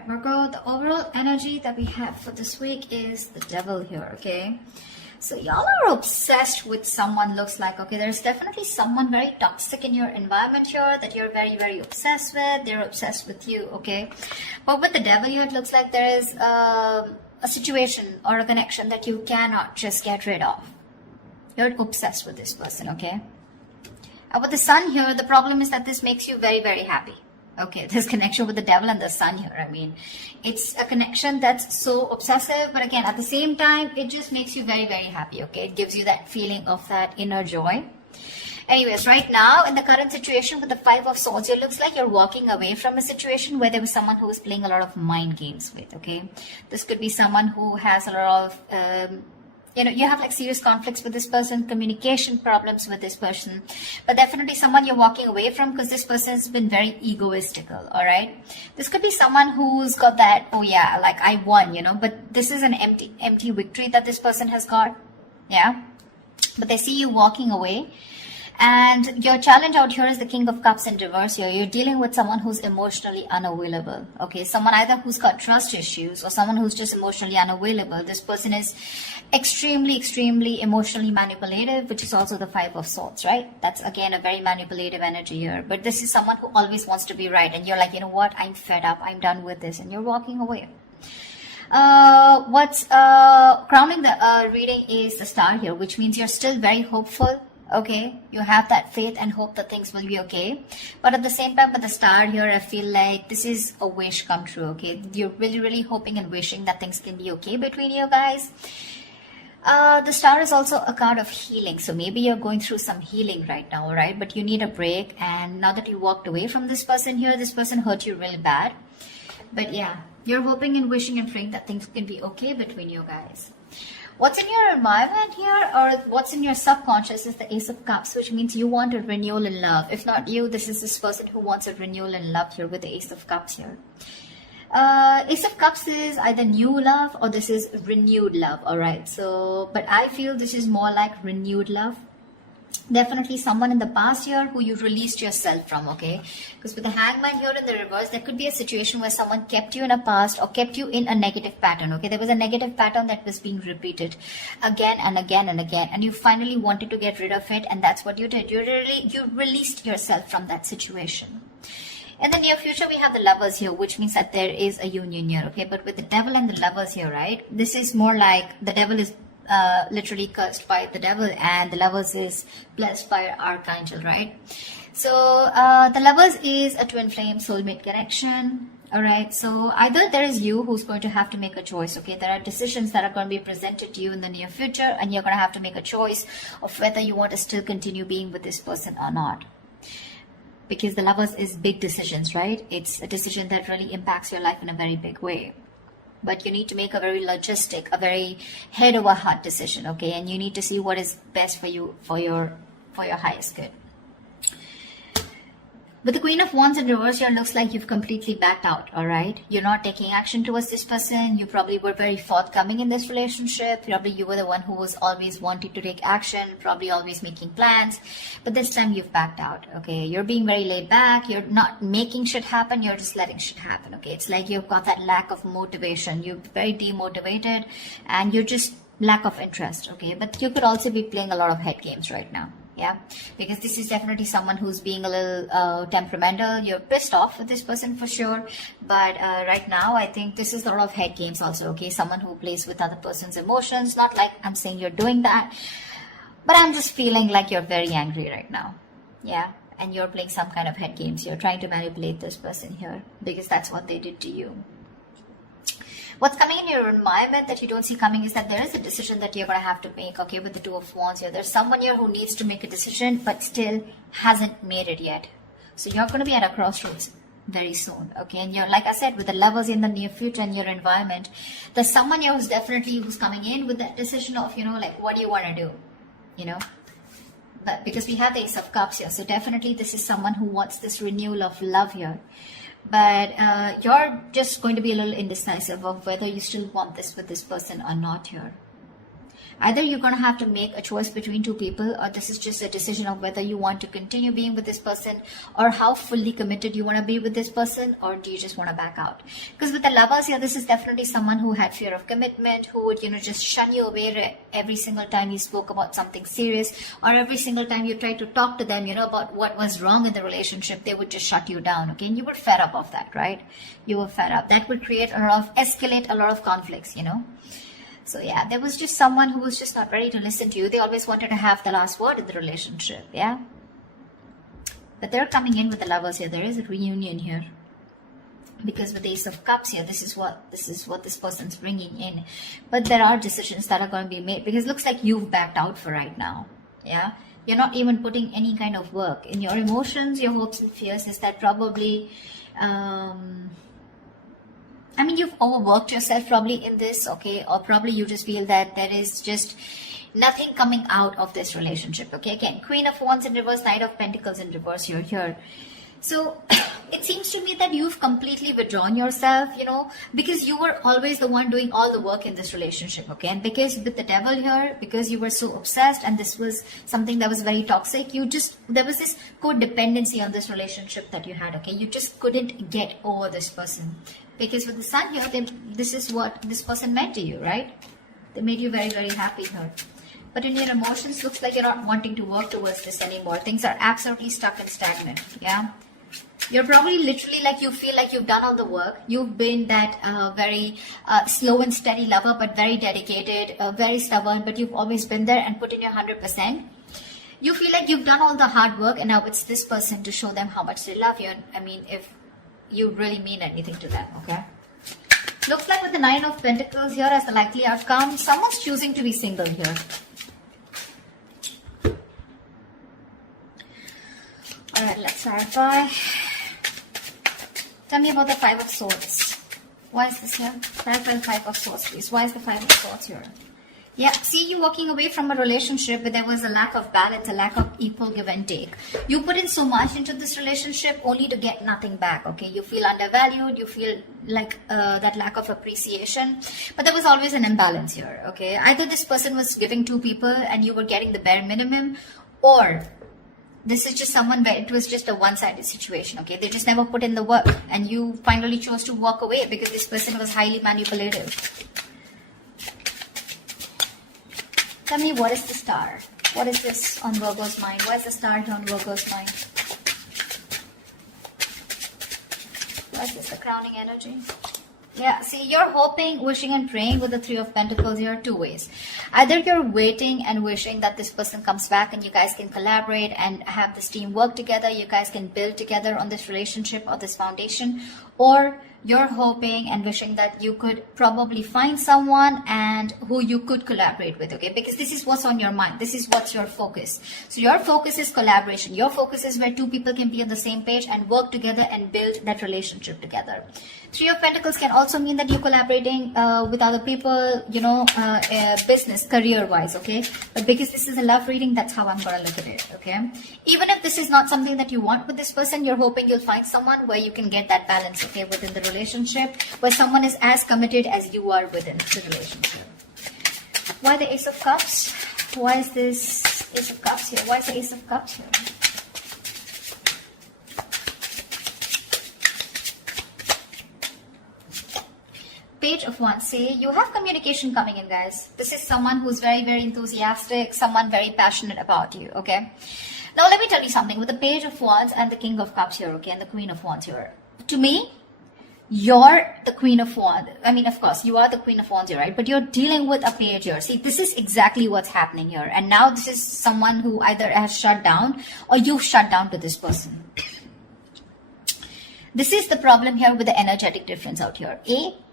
right, Virgo, the overall energy that we have for this week is the devil here, okay? So y'all are obsessed with someone, looks like, okay? There's definitely someone very toxic in your environment here that you're very, very obsessed with. They're obsessed with you, okay? But with the devil here, it looks like there is a situation or a connection that you cannot just get rid of. You're obsessed with this person, okay? With the sun here, the problem is that this makes you very, very happy. Okay, this connection with the devil and the sun here, I mean, it's a connection that's so obsessive, but again, at the same time, it just makes you very, very happy, okay? It gives you that feeling of that inner joy. Anyways, right now, in the current situation with the Five of Swords, it looks like you're walking away from a situation where there was someone who was playing a lot of mind games with, okay? This could be someone who has a lot of... you have like serious conflicts with this person, communication problems with this person, but definitely someone you're walking away from because this person has been very egoistical, all right? This could be someone who's got that, oh yeah, like I won, but this is an empty victory that this person has got, yeah? But they see you walking away. And your challenge out here is the King of Cups in reverse here. You're dealing with someone who's emotionally unavailable. Okay, someone either who's got trust issues or someone who's just emotionally unavailable. This person is extremely, extremely emotionally manipulative, which is also the Five of Swords, right? That's again a very manipulative energy here. But this is someone who always wants to be right. And you're like, you know what? I'm fed up. I'm done with this. And you're walking away. What's crowning the reading is the Star here, which means you're still very hopeful. Okay, you have that faith and hope that things will be okay. But at the same time, with the Star here, I feel like this is a wish come true, okay? You're really, really hoping and wishing that things can be okay between you guys. The Star is also a card of healing. So maybe you're going through some healing right now, right? But you need a break. And now that you walked away from this person here, this person hurt you really bad. But yeah, you're hoping and wishing and praying that things can be okay between you guys. What's in your environment here, or what's in your subconscious, is the Ace of Cups, which means you want a renewal in love. If not you, this is this person who wants a renewal in love here with the Ace of Cups here. Ace of Cups is either new love or this is renewed love, all right? So, but I feel this is more like renewed love. Definitely someone in the past here who you released yourself from, okay? Because with the Hangman here in the reverse, there could be a situation where someone kept you in a past or kept you in a negative pattern, okay? There was a negative pattern that was being repeated again and again and again, and you finally wanted to get rid of it, and that's what you did. You released yourself from that situation. In the near future, we have the Lovers here, which means that there is a union here, okay? But with the Devil and the Lovers here, right? This is more like the Devil is literally cursed by the devil and the Lovers is blessed by Archangel, right? So the Lovers is a twin flame soulmate connection, all right? So either there is you who's going to have to make a choice, okay? There are decisions that are going to be presented to you in the near future, and you're going to have to make a choice of whether you want to still continue being with this person or not. Because the Lovers is big decisions, right? It's a decision that really impacts your life in a very big way. But you need to make a very logistic, a very head over heart decision, okay? And you need to see what is best for you, for your highest good. With the Queen of Wands in reverse here, looks like you've completely backed out, all right? You're not taking action towards this person. You probably were very forthcoming in this relationship. Probably you were the one who was always wanting to take action, probably always making plans. But this time you've backed out, okay? You're being very laid back. You're not making shit happen. You're just letting shit happen, okay? It's like you've got that lack of motivation. You're very demotivated and you're just lack of interest, okay? But you could also be playing a lot of head games right now. Yeah, because this is definitely someone who's being a little temperamental. You're pissed off with this person for sure. But right now, I think this is a lot of head games also, okay? Someone who plays with other person's emotions. Not like I'm saying you're doing that. But I'm just feeling like you're very angry right now. Yeah, and you're playing some kind of head games. You're trying to manipulate this person here because that's what they did to you. What's coming in your environment that you don't see coming is that there is a decision that you're going to have to make, okay, with the Two of Wands here. There's someone here who needs to make a decision but still hasn't made it yet. So you're going to be at a crossroads very soon, okay? And you're, like I said, with the Lovers in the near future in your environment, there's someone here who's coming in with that decision of, like, what do you want to do, But because we have the Ace of Cups here, so definitely this is someone who wants this renewal of love here. But you're just going to be a little indecisive of whether you still want this with this person or not here. Either you're going to have to make a choice between two people, or this is just a decision of whether you want to continue being with this person, or how fully committed you want to be with this person, or do you just want to back out? Because with the Lovers here, this is definitely someone who had fear of commitment, who would, just shun you away every single time you spoke about something serious, or every single time you tried to talk to them, about what was wrong in the relationship. They would just shut you down, okay? And you were fed up of that, right? You were fed up. That would escalate a lot of conflicts, So yeah, there was just someone who was just not ready to listen to you. They always wanted to have the last word in the relationship, yeah? But they're coming in with the Lovers here. There is a reunion here. Because with the Ace of Cups here, this is what this person's bringing in. But there are decisions that are going to be made, because it looks like you've backed out for right now, yeah? You're not even putting any kind of work in your emotions, your hopes and fears. Is that probably... you've overworked yourself probably in this, okay? Or probably you just feel that there is just nothing coming out of this relationship, okay? Again, Queen of Wands in reverse, Knight of Pentacles in reverse here. So it seems to me that you've completely withdrawn yourself, because you were always the one doing all the work in this relationship, okay? And because with the Devil here, because you were so obsessed and this was something that was very toxic, there was this codependency on this relationship that you had, okay? You just couldn't get over this person. Because with the Sun here, this is what this person meant to you, right? They made you very, very happy here. But in your emotions, looks like you're not wanting to work towards this anymore. Things are absolutely stuck and stagnant, yeah? You're probably literally like, you feel like you've done all the work. You've been that very slow and steady lover, but very dedicated, very stubborn, but you've always been there and put in your 100%. You feel like you've done all the hard work, and now it's this person to show them how much they love you. And if you really mean anything to them, okay? Looks like with the Nine of Pentacles here as the likely outcome, someone's choosing to be single here. Alright, let's clarify. Tell me about the Five of Swords. Why is this here? Clarify the Five of Swords, please. Why is the Five of Swords here? Yeah, see you walking away from a relationship where there was a lack of balance, a lack of equal give and take. You put in so much into this relationship only to get nothing back, okay? You feel undervalued, you feel like that lack of appreciation. But there was always an imbalance here, okay? Either this person was giving two people and you were getting the bare minimum, or this is just someone where it was just a one-sided situation, okay? They just never put in the work and you finally chose to walk away because this person was highly manipulative. Tell me, what is the Star? What is this on Virgo's mind? Why is the Star here on Virgo's mind? What is this, the crowning energy? Yeah, see, you're hoping, wishing and praying with the Three of Pentacles here two ways. Either you're waiting and wishing that this person comes back and you guys can collaborate and have this team work together. You guys can build together on this relationship or this foundation. Or you're hoping and wishing that you could probably find someone and who you could collaborate with, okay? Because this is what's on your mind. This is what's your focus. So your focus is collaboration. Your focus is where two people can be on the same page and work together and build that relationship together. Three of Pentacles can also mean that you're collaborating with other people, business, career-wise, okay? But because this is a love reading, that's how I'm going to look at it, okay? Even if this is not something that you want with this person, you're hoping you'll find someone where you can get that balance, okay, within the relationship, where someone is as committed as you are within the relationship. Why the Ace of Cups? Why is this Ace of Cups here? Why is the Ace of Cups here? Page of Wands. See, you have communication coming in, guys. This is someone who's very, very enthusiastic, someone very passionate about you, okay? Now, let me tell you something. With the Page of Wands and the King of Cups here, okay, and the Queen of Wands here, to me, you're the Queen of Wands. I mean, of course, you are the Queen of Wands here, right? But you're dealing with a page here. See, this is exactly what's happening here. And now this is someone who either has shut down or you've shut down to this person. This is the problem here with the energetic difference out here.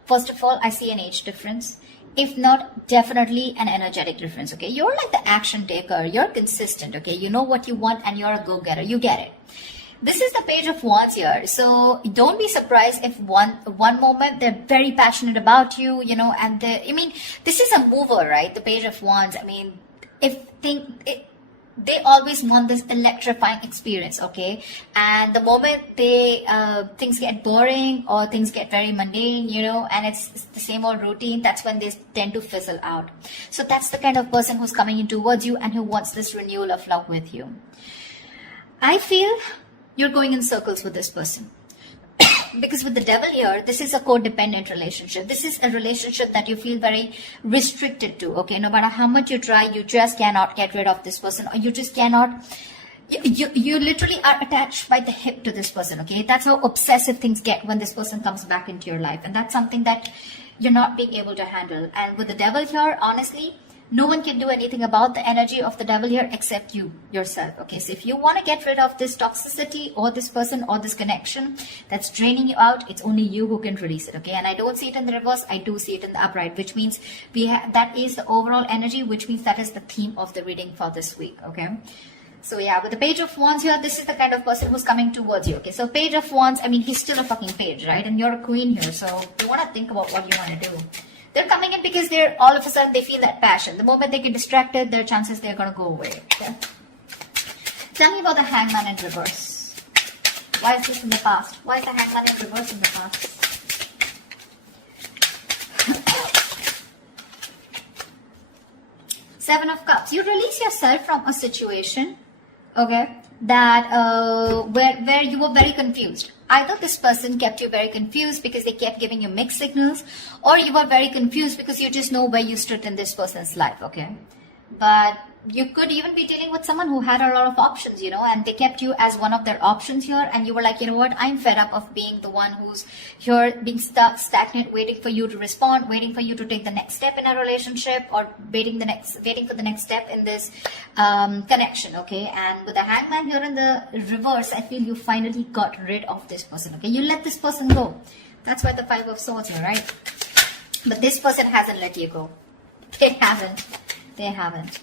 First of all, I see an age difference. If not, definitely an energetic difference, okay? You're like the action taker. You're consistent, okay? You know what you want and you're a go-getter. You get it. This is the Page of Wands here. So don't be surprised if one moment they're very passionate about you, and this is a mover, right? The Page of Wands. I mean, they always want this electrifying experience, okay? And the moment they things get boring or things get very mundane, you know, and it's the same old routine, that's when they tend to fizzle out. So that's the kind of person who's coming in towards you and who wants this renewal of love with you. I feel you're going in circles with this person. Because with the devil here, this is a codependent relationship. This is a relationship that you feel very restricted to, okay? No matter how much you try, you just cannot get rid of this person, or you just cannot, you literally are attached by the hip to this person, okay? That's how obsessive things get when this person comes back into your life. And that's something that you're not being able to handle. And with the devil here, honestly, no one can do anything about the energy of the devil here except you, yourself. Okay, so if you want to get rid of this toxicity or this person or this connection that's draining you out, it's only you who can release it. Okay, and I don't see it in the reverse, I do see it in the upright, which means that is the overall energy, which means that is the theme of the reading for this week. Okay, so yeah, with the Page of Wands here, this is the kind of person who's coming towards you. Okay, so Page of Wands, I mean, he's still a fucking page, right? And you're a queen here, so you want to think about what you want to do. They're coming in because they're all of a sudden they feel that passion. The moment they get distracted, their chances they're going to go away. Okay? Tell me about the Hangman in reverse. Why is this in the past? Why is the Hangman in reverse in the past? Seven of Cups. You release yourself from a situation, okay, that where you were very confused. Either this person kept you very confused because they kept giving you mixed signals, or you were very confused because you just know where you stood in this person's life, okay? But you could even be dealing with someone who had a lot of options, you know, and they kept you as one of their options here, and you were like, you know what, I'm fed up of being the one who's here being stuck, stagnant, waiting for you to respond, waiting for you to take the next step in a relationship, or waiting for the next step in this connection, okay? And with the Hangman here in the reverse, I feel you finally got rid of this person, okay? You let this person go. That's why the Five of Swords here, right? But this person hasn't let you go. They haven't. They haven't.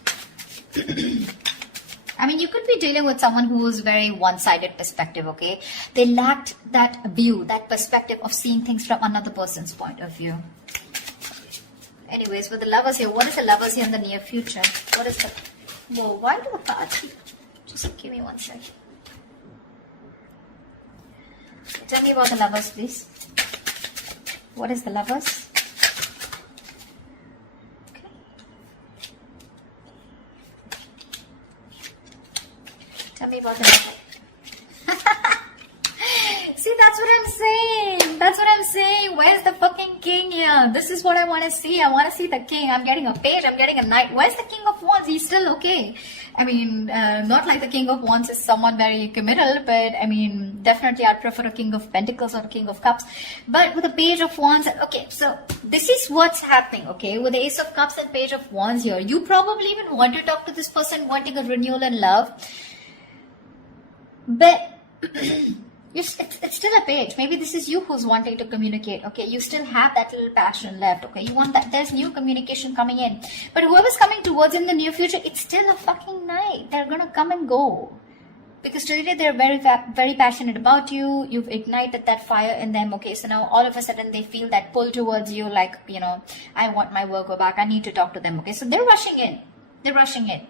I mean, you could be dealing with someone who's very one-sided perspective, okay? They lacked that view, that perspective of seeing things from another person's point of view. Anyways, with the Lovers here, what is the Lovers here in the near future? What is the... Whoa, why do the cards... Just give me 1 second. Tell me about the Lovers, please. What is the Lovers? Tell me about the Lovers. See, that's what I'm saying. That's what I'm saying. Where's the fucking king here? This is what I want to see. I want to see the king. I'm getting a page. I'm getting a knight. Where's the King of Wands? He's still okay. I mean, not like the King of Wands is someone very committal, but I mean, definitely I'd prefer a King of Pentacles or a King of Cups. But with the Page of Wands, okay, so this is what's happening, okay? With the Ace of Cups and Page of Wands here, you probably even want to talk to this person, wanting a renewal in love. But it's still a page. Maybe this is you who's wanting to communicate, okay? You still have that little passion left, okay? You want that, there's new communication coming in. But whoever's coming towards in the near future, it's still a fucking night. They're gonna come and go. Because today they're very passionate about you. You've ignited that fire in them, okay? So now all of a sudden they feel that pull towards you, like, you know, I want my Virgo back. I need to talk to them, okay? So they're rushing in. They're rushing in.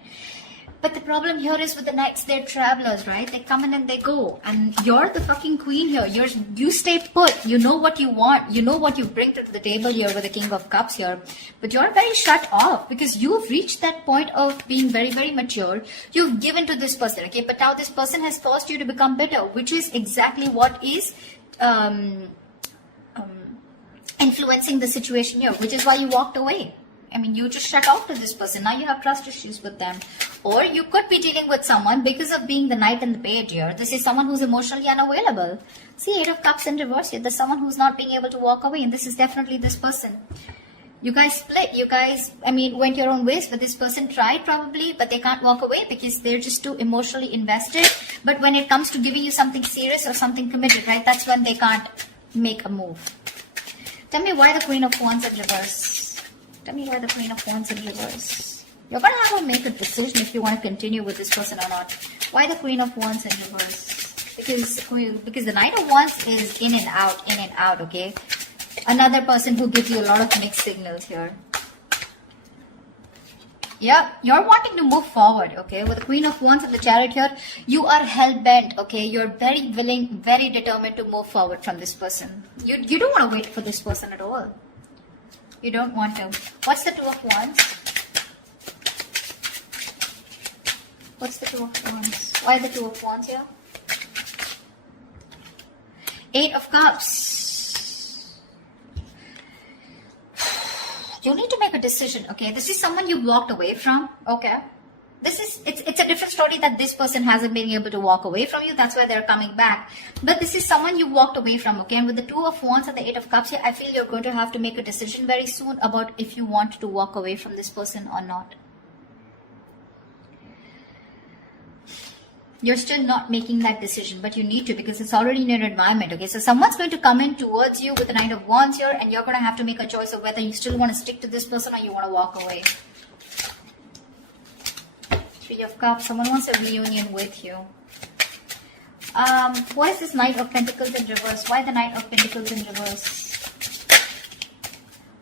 But the problem here is with the knights, they're travelers, right? They come in and they go. And you're the fucking queen here. You stay put. You know what you want. You know what you bring to the table here with the King of Cups here. But you're very shut off because you've reached that point of being very, very mature. You've given to this person, okay? But now this person has forced you to become bitter, which is exactly what is influencing the situation here, which is why you walked away. I mean, you just shut off to this person. Now you have trust issues with them. Or you could be dealing with someone because of being the knight and the page here. This is someone who's emotionally unavailable. See, Eight of Cups in reverse here. There's someone who's not being able to walk away. And this is definitely this person. You guys split. You guys, I mean, went your own ways. But this person tried probably, but they can't walk away because they're just too emotionally invested. But when it comes to giving you something serious or something committed, right? That's when they can't make a move. Tell me why the Queen of Wands in reverse. Tell me why the Queen of Wands in reverse. You're going to have to make a decision if you want to continue with this person or not. Why the Queen of Wands in reverse? Because the Knight of Wands is in and out, okay? Another person who gives you a lot of mixed signals here. Yeah, you're wanting to move forward, okay? With the Queen of Wands and the Chariot here, you are hell-bent, okay? You're very willing, very determined to move forward from this person. You don't want to wait for this person at all. You don't want to. What's the Two of Wands? What's the Two of Wands? Why the Two of Wands here? Eight of Cups. You need to make a decision, okay? This is someone you walked away from, okay? It's a different story that this person hasn't been able to walk away from you. That's why they're coming back. But this is someone you walked away from, okay? And with the Two of Wands and the Eight of Cups here, I feel you're going to have to make a decision very soon about if you want to walk away from this person or not. You're still not making that decision, but you need to, because it's already in your environment, okay? So someone's going to come in towards you with the Knight of Wands here, and you're going to have to make a choice of whether you still want to stick to this person or you want to walk away. Three of Cups. Someone wants a reunion with you. What is this Knight of Pentacles in reverse? Why the Knight of Pentacles in reverse?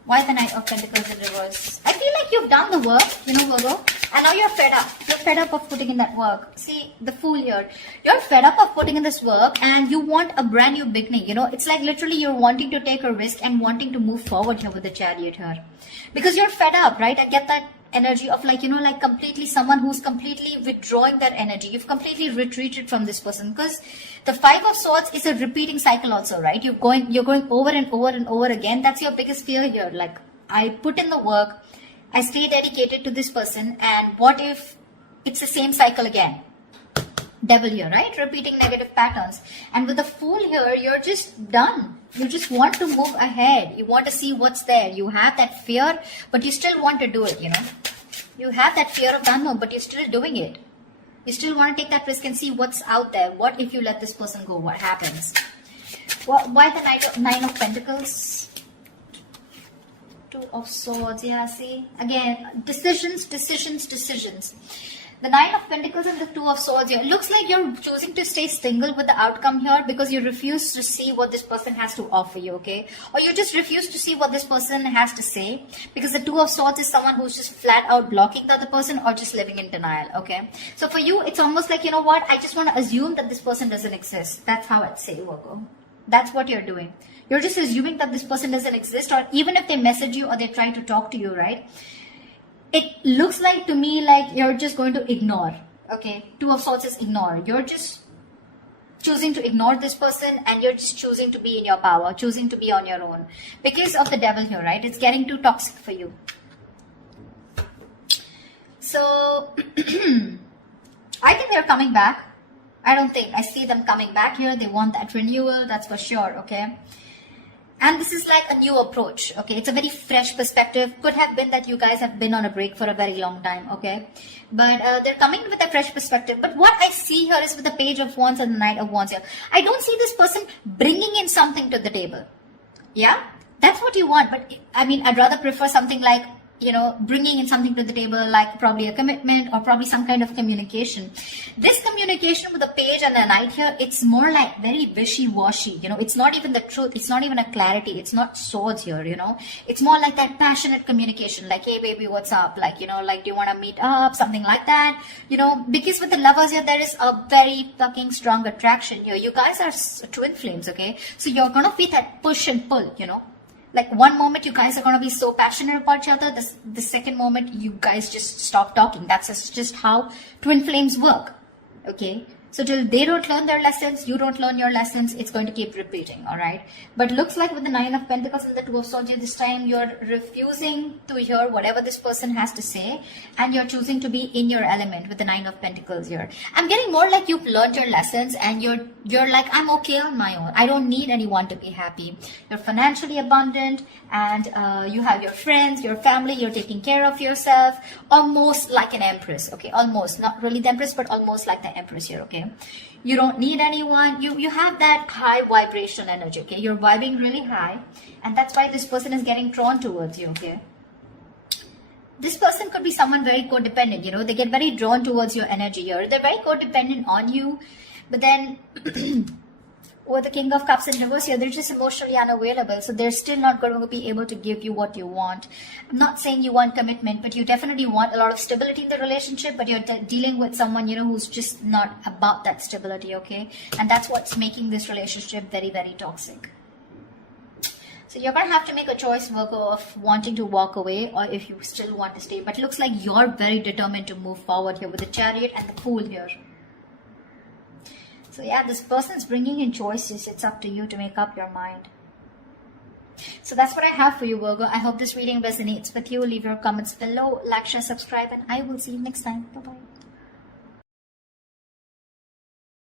Why the Knight of Pentacles in reverse? I feel like you've done the work, you know, Virgo, and now you're fed up. You're fed up of putting in that work. See, the Fool here. You're fed up of putting in this work and you want a brand new beginning, you know. It's like literally you're wanting to take a risk and wanting to move forward here with the Chariot here. Because you're fed up, right? I get that energy of like, you know, like completely someone who's completely withdrawing that energy. You've completely retreated from this person, because the Five of Swords is a repeating cycle also, right? You're going over and over and over again. That's your biggest fear here. Like, I put in the work, I stay dedicated to this person, and what if it's the same cycle again? Devil here, right? Repeating negative patterns. And with the Fool here, you're just done. You just want to move ahead. You want to see what's there. You have that fear, but you still want to do it, you know. You have that fear of the unknown, but you're still doing it. You still want to take that risk and see what's out there. What if you let this person go? What happens? Why the Nine of Pentacles? Two of Swords. Yeah, see? Again, decisions. The Nine of Pentacles and the Two of Swords here. It looks like you're choosing to stay single with the outcome here because you refuse to see what this person has to offer you, okay? Or you just refuse to see what this person has to say, because the Two of Swords is someone who's just flat out blocking the other person or just living in denial, okay? So for you, it's almost like, you know what? I just want to assume that this person doesn't exist. That's how I'd say, Virgo. That's what you're doing. You're just assuming that this person doesn't exist, or even if they message you or they try to talk to you, right? It looks like to me like you're just going to ignore, okay? Two of Swords is ignore. You're just choosing to ignore this person, and you're just choosing to be in your power, choosing to be on your own. Because of the Devil here, right? It's getting too toxic for you. So, I think they're coming back. I see them coming back here. They want that renewal, that's for sure, okay? And this is like a new approach, okay? It's a very fresh perspective. Could have been that you guys have been on a break for a very long time, okay? But they're coming with a fresh perspective. But what I see here is with the Page of Wands and the Knight of Wands here, I don't see this person bringing in something to the table. Yeah? That's what you want. But I mean, I'd rather prefer something like, you know, bringing in something to the table, like probably a commitment or probably some kind of communication. This communication with the Page and the Knight here, it's more like very wishy-washy, you know. It's not even the truth. It's not even a clarity. It's not swords here, you know. It's more like that passionate communication, like, hey baby, what's up? Like, you know, like, do you want to meet up? Something like that, you know, because with the Lovers here, there is a very fucking strong attraction here. You guys are twin flames, okay? So you're going to be that push and pull, you know. Like, one moment you guys are going to be so passionate about each other, the second moment you guys just stop talking. That's just how twin flames work, okay? So till they don't learn their lessons, you don't learn your lessons, it's going to keep repeating, all right? But looks like with the Nine of Pentacles and the Two of Swords, this time you're refusing to hear whatever this person has to say, and you're choosing to be in your element with the Nine of Pentacles here. I'm getting more like you've learned your lessons, and you're like, I'm okay on my own. I don't need anyone to be happy. You're financially abundant, and you have your friends, your family, you're taking care of yourself, almost like an empress, okay? Almost, not really the empress, but almost like the empress here, okay? You don't need anyone. You have that high vibration energy, okay? You're vibing really high, and that's why this person is getting drawn towards you, okay? This person could be someone very codependent, you know? They get very drawn towards your energy here. They're very codependent on you, but then With the King of Cups in reverse here, they're just emotionally unavailable. So they're still not going to be able to give you what you want. I'm not saying you want commitment, but you definitely want a lot of stability in the relationship, but you're dealing with someone, who's just not about that stability, okay? And that's what's making this relationship very, very toxic. So you're going to have to make a choice, Virgo, of wanting to walk away or if you still want to stay. But it looks like you're very determined to move forward here with the Chariot and the Fool here. So yeah, this person's bringing in choices. It's up to you to make up your mind. So that's what I have for you, Virgo. I hope this reading resonates with you. Leave your comments below, like, share, subscribe, and I will see you next time. Bye-bye.